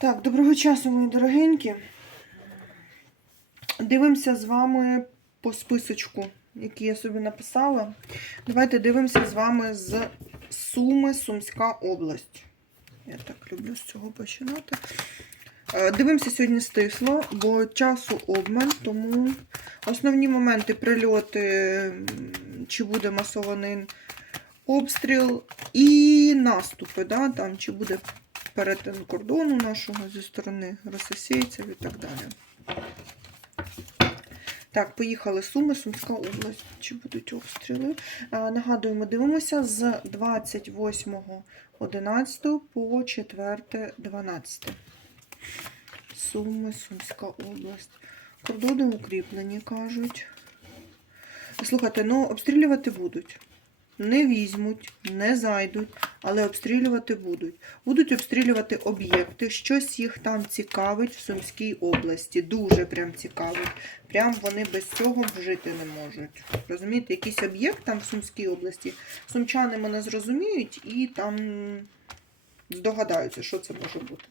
Так, доброго часу, мої дорогенькі. Дивимося з вами по списочку, який я собі написала. Давайте дивимося з вами з Суми, Сумська область. Я так люблю з цього починати. Е, Дивимося сьогодні стисло, бо часу обмаль, тому основні моменти прильоти, чи буде масований обстріл і наступи, да, там, чи буде перетин кордону нашого зі сторони російців і так далі. Так, поїхали Суми, Сумська область. Чи будуть обстріли? Нагадуємо, дивимося з 28.11 по 4.12. Суми, Сумська область. Кордони укріплені, кажуть. Слухайте, ну обстрілювати будуть. Не візьмуть, не зайдуть, але обстрілювати будуть. Будуть обстрілювати об'єкти, щось їх там цікавить в Сумській області. Дуже прям цікавить. Прям вони без цього жити не можуть. Розумієте, якийсь об'єкт там в Сумській області. Сумчани мене зрозуміють і там здогадаються, що це може бути.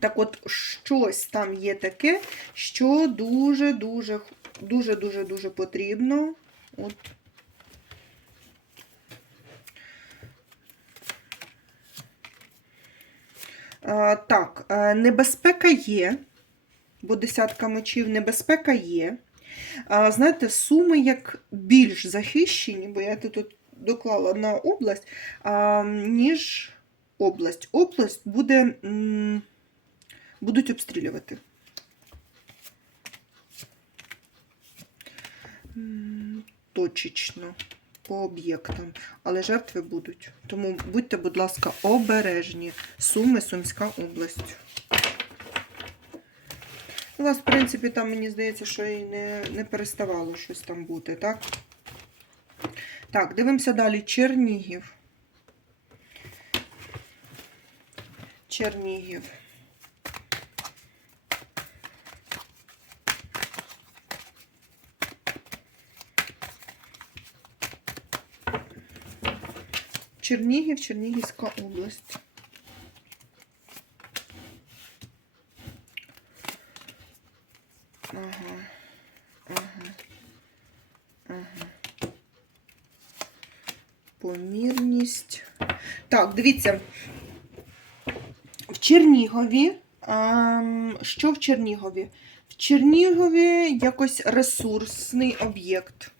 Так от, щось там є таке, що дуже-дуже, дуже-дуже дуже потрібно. От Так, е, небезпека є, бо десятка мечів, небезпека є. Е, Знаєте, суми як більш захищені, бо я тут доклала на область, ніж область. Область буде, будуть обстрілювати. Точечно по об'єктам, але жертви будуть. Тому будьте, будь ласка, обережні. Суми, Сумська область. У вас, в принципі, там, мені здається, що і не, не переставало щось там бути, так? Так, дивимося далі. Чернігів. Чернігів. Чернігів, Чернігівська область. Ага. Ага. Ага. Помірність. Так, дивіться. В Чернігові. ем, що в Чернігові? В Чернігові якось ресурсний об'єкт.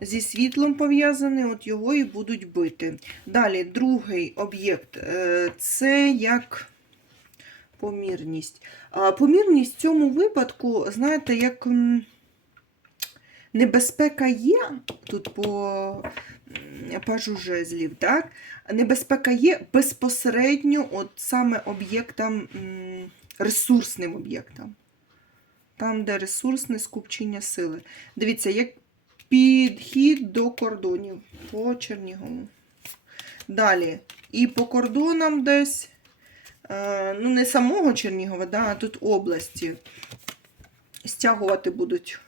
Зі світлом пов'язаний, от його і будуть бити. Далі, другий об'єкт е, це як помірність. Помірність в цьому випадку, знаєте, як небезпека є, тут по пажу жезлів, так? Небезпека є безпосередньо от саме об'єктам, ресурсним об'єктам. Там, де ресурсне скупчення сили. Дивіться, як підхід до кордонів по Чернігову. Далі. І по кордонам десь, е, ну, не самого Чернігова, да, а тут області. Стягувати будуть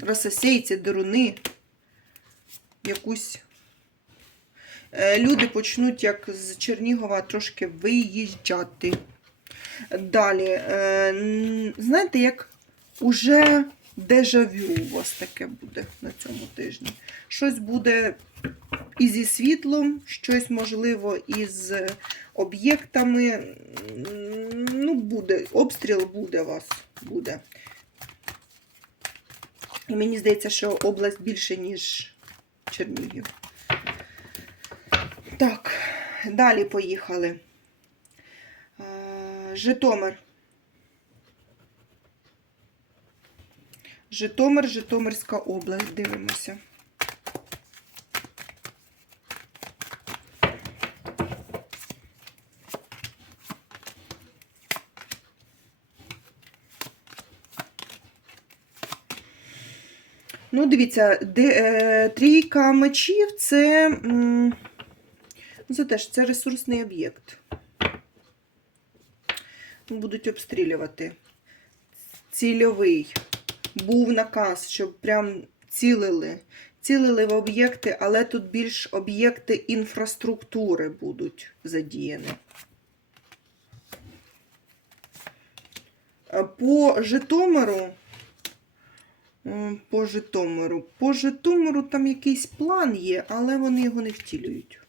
рососейці, деруни, якусь. Е, Люди почнуть як з Чернігова трошки виїжджати. Далі, е, знаєте, як уже дежавю у вас таке буде на цьому тижні. Щось буде і зі світлом, щось, можливо, із об'єктами. Ну, буде, обстріл буде у вас. Буде. І мені здається, що область більше, ніж Чернігів. Так, далі поїхали. Е, Житомир. Житомир, Житомирська область. Дивимося. Ну, дивіться, де, е, трійка мечів це, м, ну, це теж це ресурсний об'єкт. Будуть обстрілювати. Цільовий був наказ, щоб прям цілили, цілили в об'єкти, але тут більш об'єкти інфраструктури будуть задіяні. Е, По Житомиру. По Житомиру. По Житомиру там якийсь план є, але вони його не втілюють.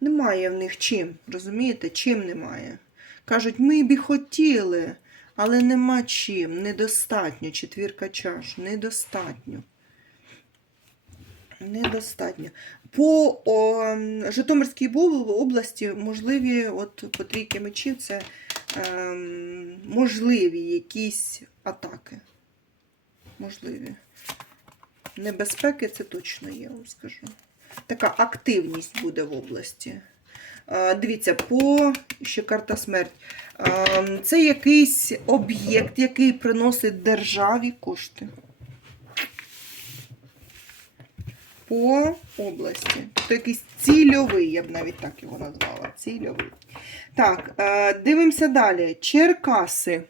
Немає в них чим, розумієте? Чим немає. Кажуть, ми б і хотіли, але нема чим, недостатньо. Четвірка чаш, недостатньо. Недостатньо. По о, Житомирській області можливі, от по трійки мечів, це ем, можливі якісь атаки. Можливі. Небезпеки це точно є, вам скажу. Така активність буде в області. Е, Дивіться, по ще карта смерть. Е, Це якийсь об'єкт, який приносить державі кошти. По області. Тобто якийсь цільовий, я б навіть так його назвала. Цільовий. Так, е, дивимося далі. Черкаси.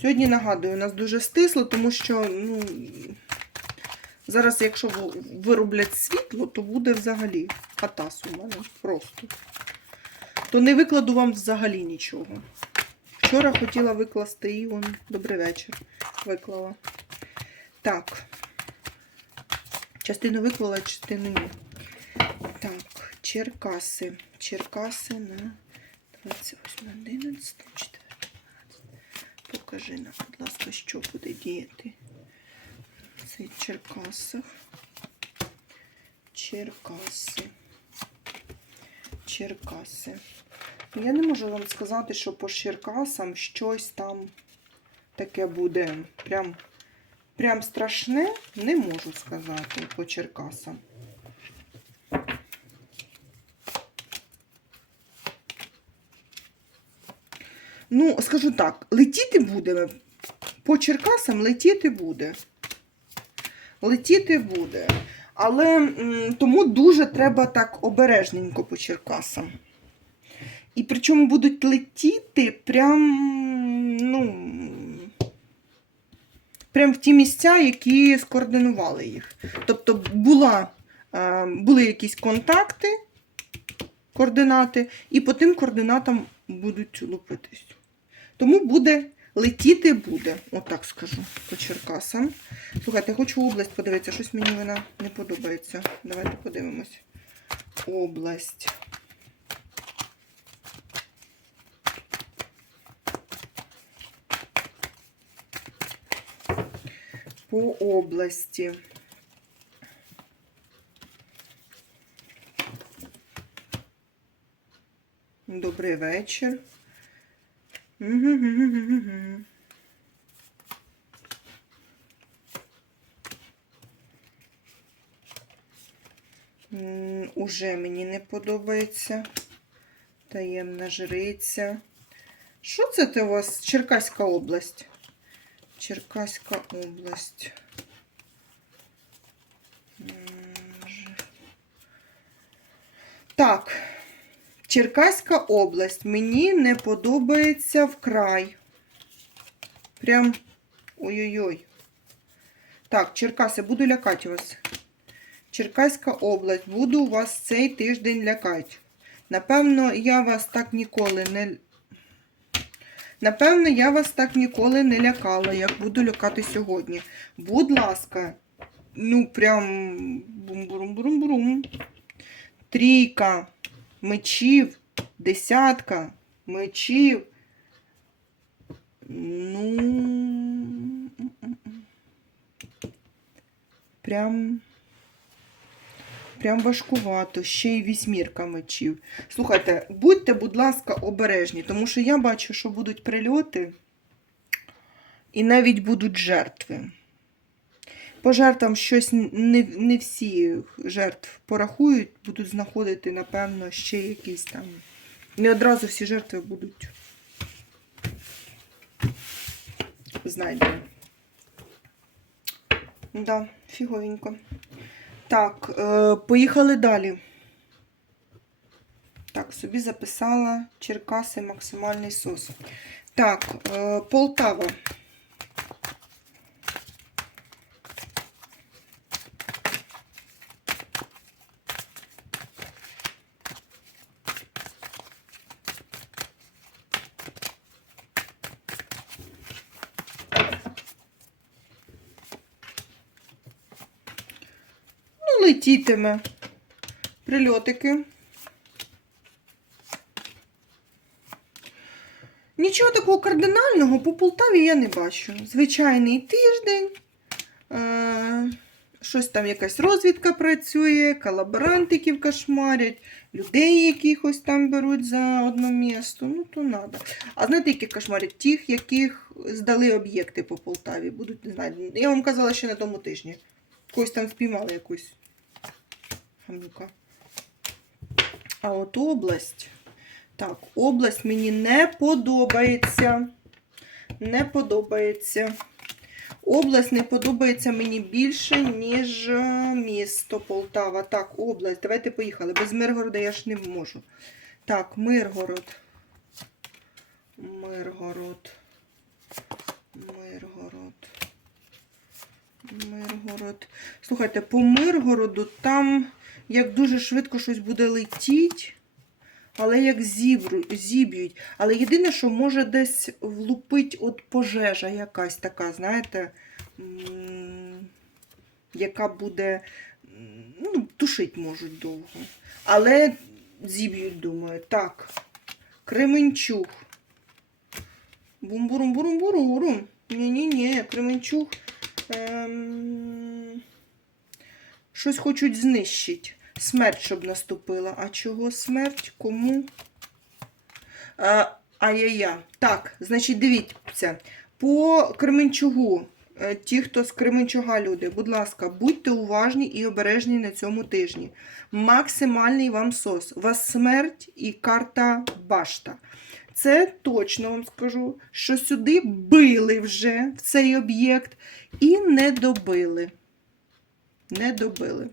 Сьогодні нагадую, у нас дуже стисло, тому що ну, зараз, якщо в- вирублять світло, то буде взагалі катас у мене просто. То не викладу вам взагалі нічого. Вчора хотіла викласти і вон, добрий вечір. Виклала. Так. Частину виклала, частину ні. Так, Черкаси. Черкаси на 28, 11, 4, 12. Покажи нам, будь ласка, що буде діяти. Це. Черкаси. Черкаси. Ну, Я не можу вам сказати, що по Черкасам щось там таке буде. Прям, прям страшне, не можу сказати по Черкасам. Ну, скажу так, летіти буде. По Черкасам летіти буде. Летіти буде. Але тому дуже треба так обережненько по Черкасам. І причому будуть летіти прям, ну, прям в ті місця, які скоординували їх. Тобто була, е, були якісь контакти, координати, і по тим координатам будуть лупитись. Тому буде летіти буде, отак скажу, по Черкасам. Слухайте, хочу область подивитися, щось мені вона не подобається. Давайте подивимось. Область. По області. Добрий вечір. Уже мені не подобається. Таємна жриця. Що це ти у вас? Черкаська область. Черкаська область. Так. Черкаська область. Мені не подобається вкрай. Прям ой-ой-ой. Так, Черкаси, буду лякати вас. Черкаська область. Буду вас цей тиждень лякати. Напевно, я вас так ніколи не. Напевно, я вас так ніколи не лякала, як буду лякати сьогодні. Будь ласка, ну прям бум-бурум-бурум-бурум. Трійка мечів, десятка мечів. Ну. Прям. Прям важкувато, ще й вісьмірка мечів. Слухайте, будьте, будь ласка, обережні, тому що я бачу, що будуть прильоти і навіть будуть жертви. По жертвам щось не, не всі жертв порахують, будуть знаходити, напевно, ще якісь там. Не одразу всі жертви будуть знайдені. Да, фіговенько. Так, е, поїхали далі. Так, собі записала Черкаси максимальний сос. Так, е, Полтава. Летітиме. Прильотики. Нічого такого кардинального по Полтаві я не бачу. Звичайний тиждень. Е, щось там якась розвідка працює, колаборантиків кошмарять, людей якихось там беруть за одне місто. Ну, то надо. А знаєте, які кошмарять? Тих, яких здали об'єкти по Полтаві. Будуть, не знаю. Я вам казала ще на тому тижні. Когось там впіймали якусь хамлюка. А от область. Так, область мені не подобається. Не подобається. Область не подобається мені більше, ніж е, місто Полтава. Так, область. Давайте поїхали. Без Миргорода я ж не можу. Так, Миргород. Миргород. Миргород. Миргород. Слухайте, по Миргороду там як дуже швидко щось буде летіть, але як зібру, зіб'ють. Але єдине, що може десь влупить от пожежа якась така, знаєте, яка буде, ну, тушить можуть довго. Але зіб'ють, думаю. Так. Кременчуг. Бум-бурум-бурум-бурум. Ні-ні-ні, Кременчуг. Ем... Щось хочуть знищити. Смерть, щоб наступила. А чого смерть? Кому? Ай-яй-я. Так, значить, дивіться. По Кременчугу, е, ті, хто з Кременчуга люди, будь ласка, будьте уважні і обережні на цьому тижні. Максимальний вам сос. Вас смерть і карта башта. Це точно вам скажу, що сюди били вже в цей об'єкт і не добили. Не добили.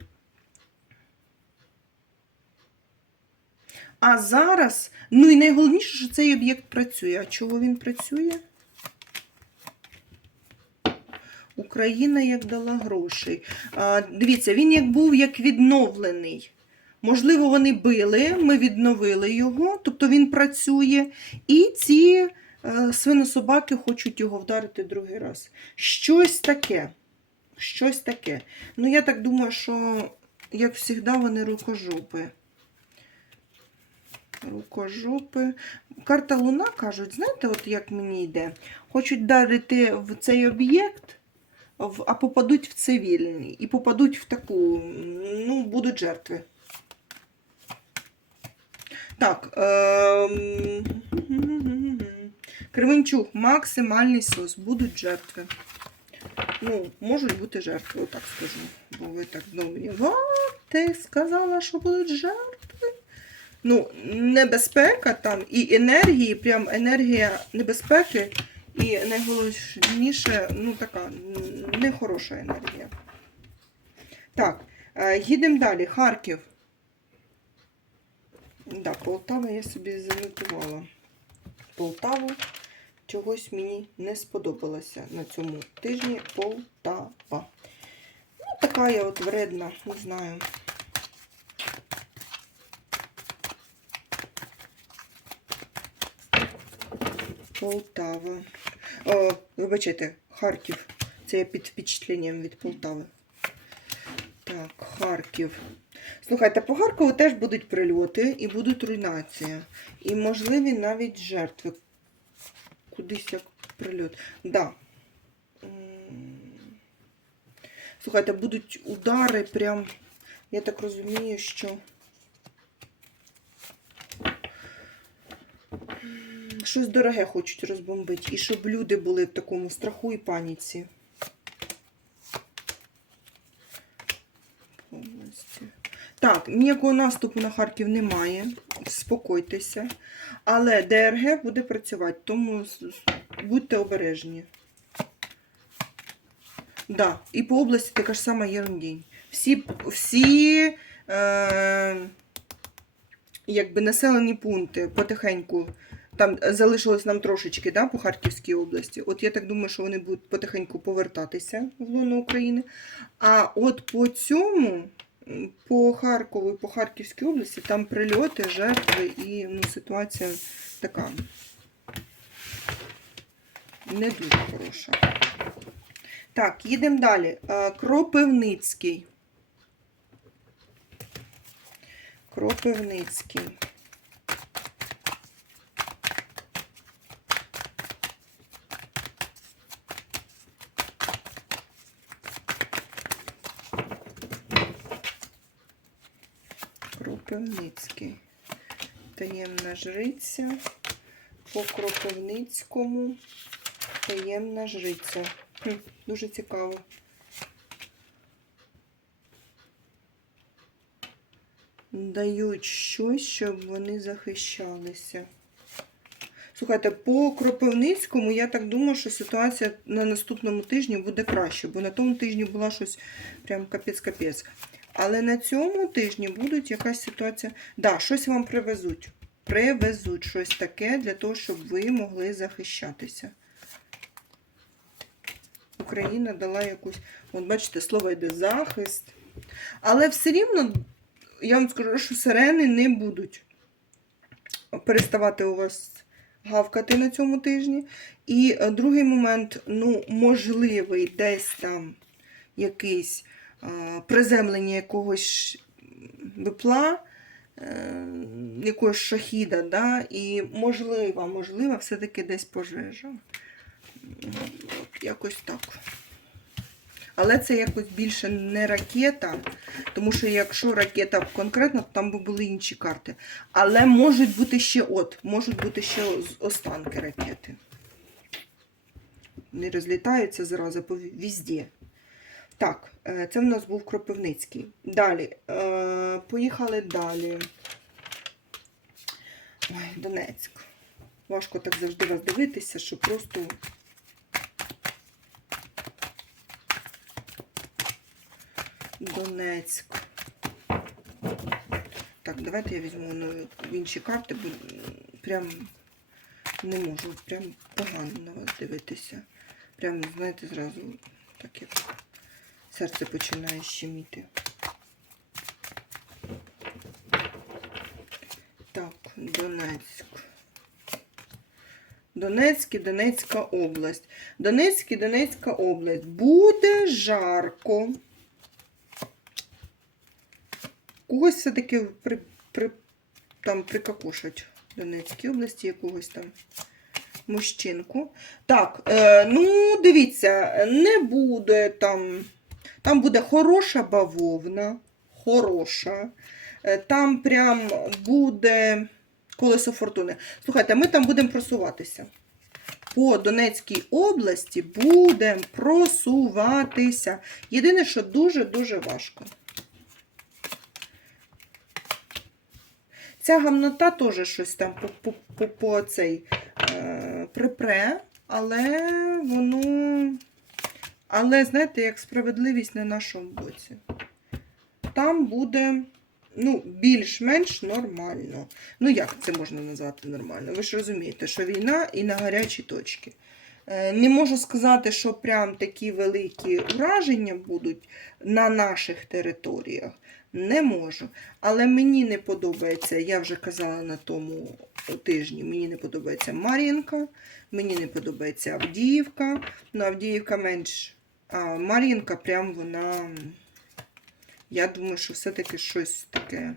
А зараз, ну і найголовніше, що цей об'єкт працює. А чого він працює? Україна як дала грошей. А, дивіться, він як був як відновлений. Можливо, вони били, ми відновили його, тобто він працює. І ці е, свинособаки хочуть його вдарити другий раз. Щось таке. Щось таке. Ну, я так думаю, що, як завжди, вони рукожопи. Рукожопи. Карта Луна кажуть, знаєте, от як мені йде? Хочуть дарити в цей об'єкт, а попадуть в цивільний. І попадуть в таку, ну, будуть жертви. Так. Ем... Кременчук, максимальний сос, будуть жертви. Ну, можуть бути жертви, отак скажу. Бо ви так знову мені. «Ва, ти сказала, що будуть жертви. Ну, небезпека там і енергії, прям енергія небезпеки, і найголовніше, ну така нехороша енергія. Так, е, їдемо далі. Харків. Да, Полтава я собі занотувала. Полтаву чогось мені не сподобалося на цьому тижні Полтава. Ну, така я от вредна, не знаю. Полтава. О, вибачайте, Харків. Це я під впечатленням від Полтави. Так, Харків. Слухайте, по Харкову теж будуть прильоти і будуть руйнація. І можливі навіть жертви. Кудись як прильот. Да. Слухайте, будуть удари прям. Я так розумію, що. Щось дороге хочуть розбомбити. І щоб люди були в такому страху і паніці. Так, ніякого наступу на Харків немає. Спокойтеся. Але ДРГ буде працювати, тому будьте обережні. Да, і по області така ж сама ерундінь. Всі, всі е, якби населені пункти потихеньку Там залишилось нам трошечки да, по Харківській області. От я так думаю, що вони будуть потихеньку повертатися в лоно України. А от по цьому, по Харкову і по Харківській області, там прильоти, жертви і ну, ситуація така не дуже хороша. Так, їдемо далі. Е, Кропивницький. Кропивницький. Кропивницький. Таємна жриця. По Кропивницькому. Таємна жриця. Хм, дуже цікаво. Дають щось, щоб вони захищалися. Слухайте, по Кропивницькому я так думаю, що ситуація на наступному тижні буде краще, бо на тому тижні була щось прям капець-капець. Але на цьому тижні будуть якась ситуація. Да, щось вам привезуть. Привезуть щось таке для того, щоб ви могли захищатися. Україна дала якусь. От бачите, слово йде захист. Але все рівно, я вам скажу, що сирени не будуть переставати у вас гавкати на цьому тижні. І е, другий момент, ну, можливий десь там якийсь приземлення якогось випла, е, якогось шахіда, да? і можлива, можлива, все-таки десь пожежа. От якось так. Але це якось більше не ракета, тому що якщо ракета конкретно, то там би були інші карти. Але можуть бути ще от, можуть бути ще останки ракети. Вони розлітаються зразу по візді. Так, е, це в нас був Кропивницький. Далі. е, Поїхали далі. Ой, Донецьк. Важко так завжди вас дивитися, що просто. Донецьк. Так, давайте я візьму ну, інші карти, бо прям не можу, прям погано на вас дивитися. Прям, знаєте, зразу так як серце починає щеміти. Так, Донецьк. Донецьк і Донецька область. Донецьк і Донецька область. Буде жарко. Когось все-таки при, при, там прикакушать в Донецькій області, якогось там мужчинку. Так, е, ну, дивіться, не буде там. Там буде хороша бавовна. Хороша. Е, Там прям буде колесо фортуни. Слухайте, ми там будемо просуватися. По Донецькій області будемо просуватися. Єдине, що дуже-дуже важко. Ця гамнота теж щось там по, по, по, по цей е, припре, але воно. Але, знаєте, як справедливість на нашому боці. Там буде ну, більш-менш нормально. Ну, як це можна назвати нормально? Ви ж розумієте, що війна і на гарячі точки. Е, Не можу сказати, що прям такі великі ураження будуть на наших територіях. Не можу. Але мені не подобається, я вже казала на тому тижні, мені не подобається Мар'їнка, мені не подобається Авдіївка. Ну, Авдіївка менш. А Мар'їнка прям вона. Я думаю, що все-таки щось таке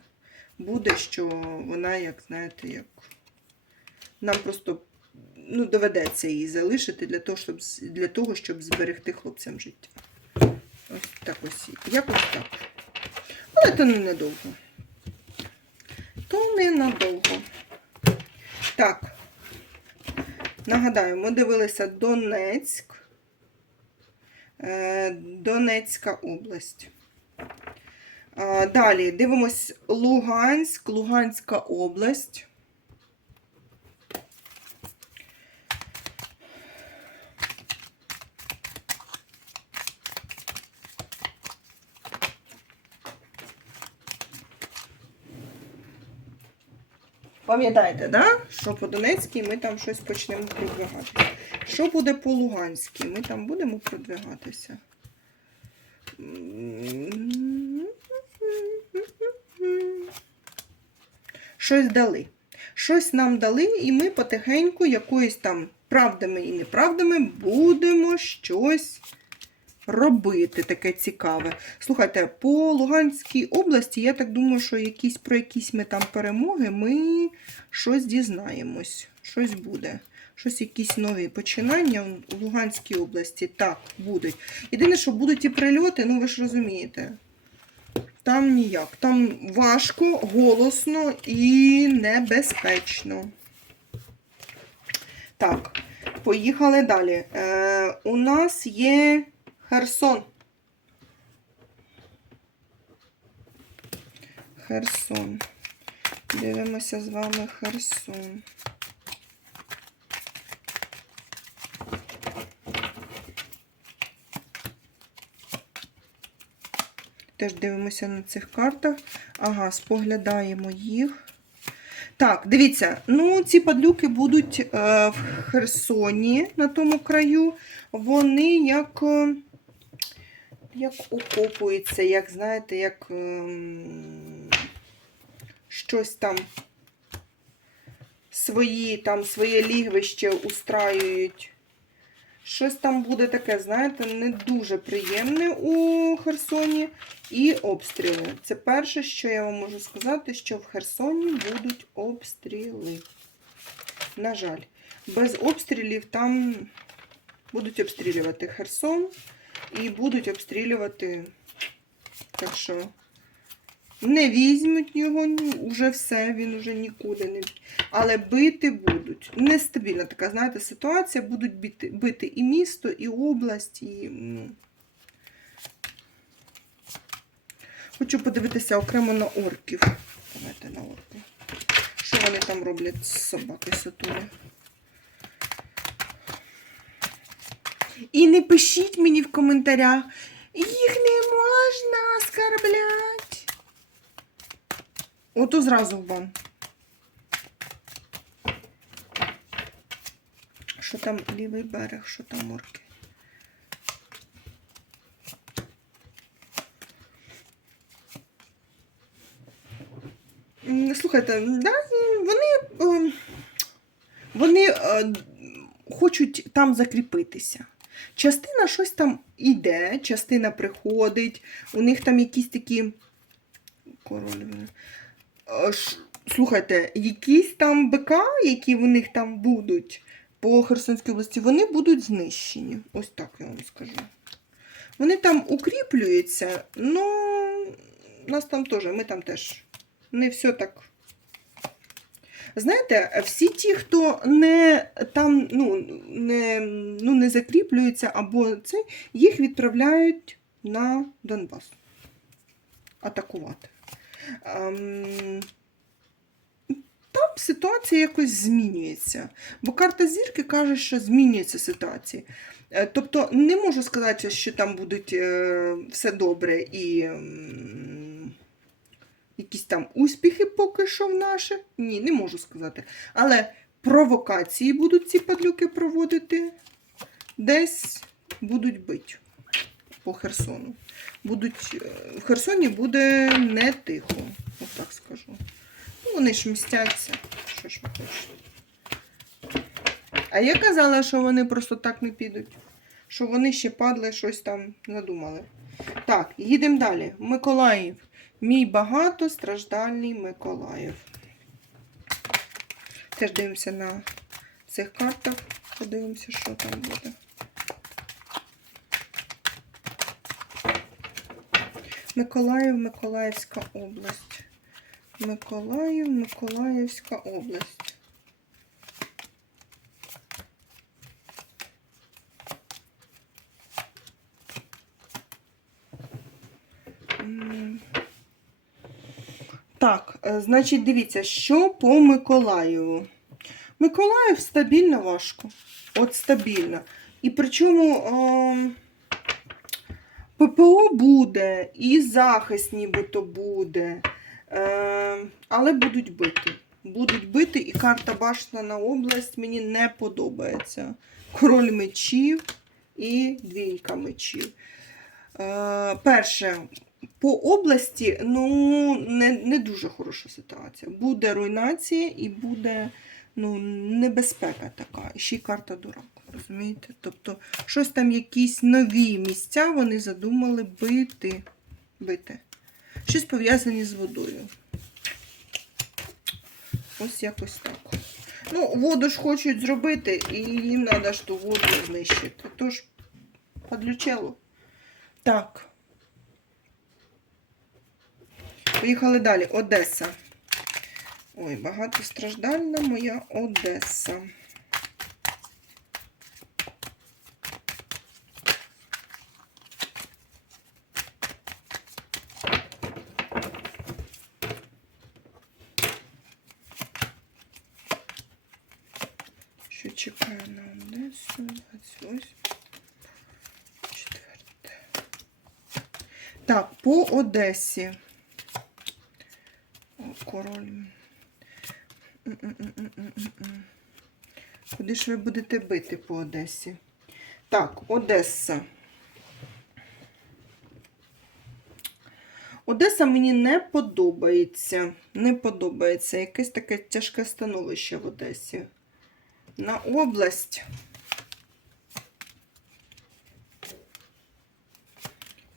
буде, що вона, як знаєте, як. Нам просто ну, доведеться її залишити для того, щоб, для того, щоб зберегти хлопцям життя. Ось так ось. Якось так. Але то ненадовго. То ненадовго. Так. Нагадаю, ми дивилися Донецьк. Е, Донецька область. Далі дивимось Луганськ, Луганська область. Пам'ятаєте, да? що по Донецькій ми там щось почнемо продвигатися. Що буде по Луганській? Ми там будемо продвигатися. Щось дали. Щось нам дали, і ми потихеньку, якоюсь там правдами і неправдами, будемо щось робити таке цікаве. Слухайте, по Луганській області, я так думаю, що якісь про якісь ми там перемоги ми щось дізнаємось. Щось буде. Щось, якісь нові починання в Луганській області. Так, будуть. Єдине, що будуть і прильоти, ну ви ж розумієте. Там ніяк. Там важко, голосно і небезпечно. Так, поїхали далі. Е, у нас є Херсон. Херсон. Дивимося з вами Херсон. Теж дивимося на цих картах. Ага, споглядаємо їх. Так, дивіться, ну ці падлюки будуть е, в Херсоні на тому краю. Вони як, е, як окопуються, як, знаєте, як ем, щось там свої, там своє лігвище устраюють. Щось там буде таке, знаєте, не дуже приємне у Херсоні. І обстріли. Це перше, що я вам можу сказати, що в Херсоні будуть обстріли. На жаль, без обстрілів там будуть обстрілювати Херсон і будуть обстрілювати. Так що не візьмуть його, вже все, він вже нікуди не. Але бити будуть. Нестабільна така, знаєте, ситуація. Будуть бити, бити і місто, і область, і. Ну. Хочу подивитися окремо на орків. Давайте на орків. Що вони там роблять з собаки сатури? І не пишіть мені в коментарях, їх не можна оскарбляти. Ото зразу в бан. Що там лівий берег, що там орки? Слухайте, да, вони, е, вони е, хочуть там закріпитися. Частина щось там іде, частина приходить, у них там якісь такі. Король. Е, Слухайте, якісь там БК, які в них там будуть по Херсонській області, вони будуть знищені. Ось так я вам скажу. Вони там укріплюються, ну нас там теж, ми там теж не все так. Знаєте, всі ті, хто не там ну, не, ну, не закріплюються або це, їх відправляють на Донбас атакувати. Ем, Там ситуація якось змінюється. Бо карта зірки каже, що змінюється ситуація. Е, Тобто не можу сказати, що там будуть е, все добре і якісь там успіхи поки що в наше. Ні, не можу сказати. Але провокації будуть ці падлюки проводити, десь будуть бити по Херсону. Будуть, е, в Херсоні буде не тихо, отак скажу. Ну, вони ж мстяться. Що ж ви хочете? А я казала, що вони просто так не підуть. Що вони ще падли, щось там надумали. Так, їдемо далі. Миколаїв. Мій багатостраждальний Миколаїв. Теж дивимося на цих картах. Подивимося, що там буде. Миколаїв, Миколаївська область. Миколаїв, Миколаївська область. Так, е, значить, дивіться, що по Миколаєву. Миколаїв стабільно важко. От стабільно. І причому ем, ППО буде, і захист нібито буде. Ем, але будуть бити. будуть бити, і карта башня на область мені не подобається. Король мечів і двійка мечів. Е, перше, по області ну, не, не дуже хороша ситуація. Буде руйнація і буде ну, небезпека така. Ще й карта дурак. Розумієте? Тобто, щось там, якісь нові місця вони задумали бити. бити. Щось пов'язані з водою. Ось якось так. Ну, воду ж хочуть зробити, і їм треба ж ту воду знищити. Тож, подлючело. Так. Поїхали далі. Одеса. Ой, багатостраждальна моя Одеса. Що чекає на Одесу? 28. Четверте. Так, по Одесі. Король. Куди ж ви будете бити по Одесі? Так, Одеса. Одеса мені не подобається. Не подобається. Якесь таке тяжке становище в Одесі. На область.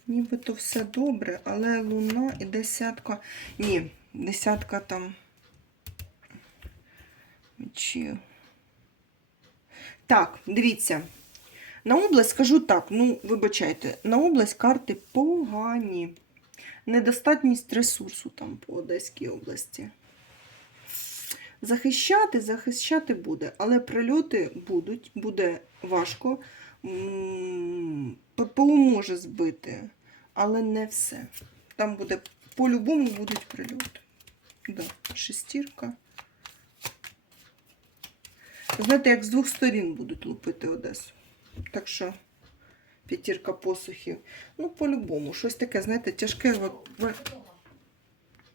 Нібито все добре, але луна і десятка. Ні, десятка там. Мечів. Так, дивіться. На область скажу так, ну, вибачайте, на область карти погані. Недостатність ресурсу там по Одеській області. Захищати, захищати буде, але прильоти будуть, буде важко. М, ППО може збити, але не все. Там буде, по-любому будуть прильоти. Да, шестірка. Знаєте, як з двох сторін будуть лупити Одесу. Так що п'ятірка посухів. Ну, по-любому, щось таке, знаєте, тяжке.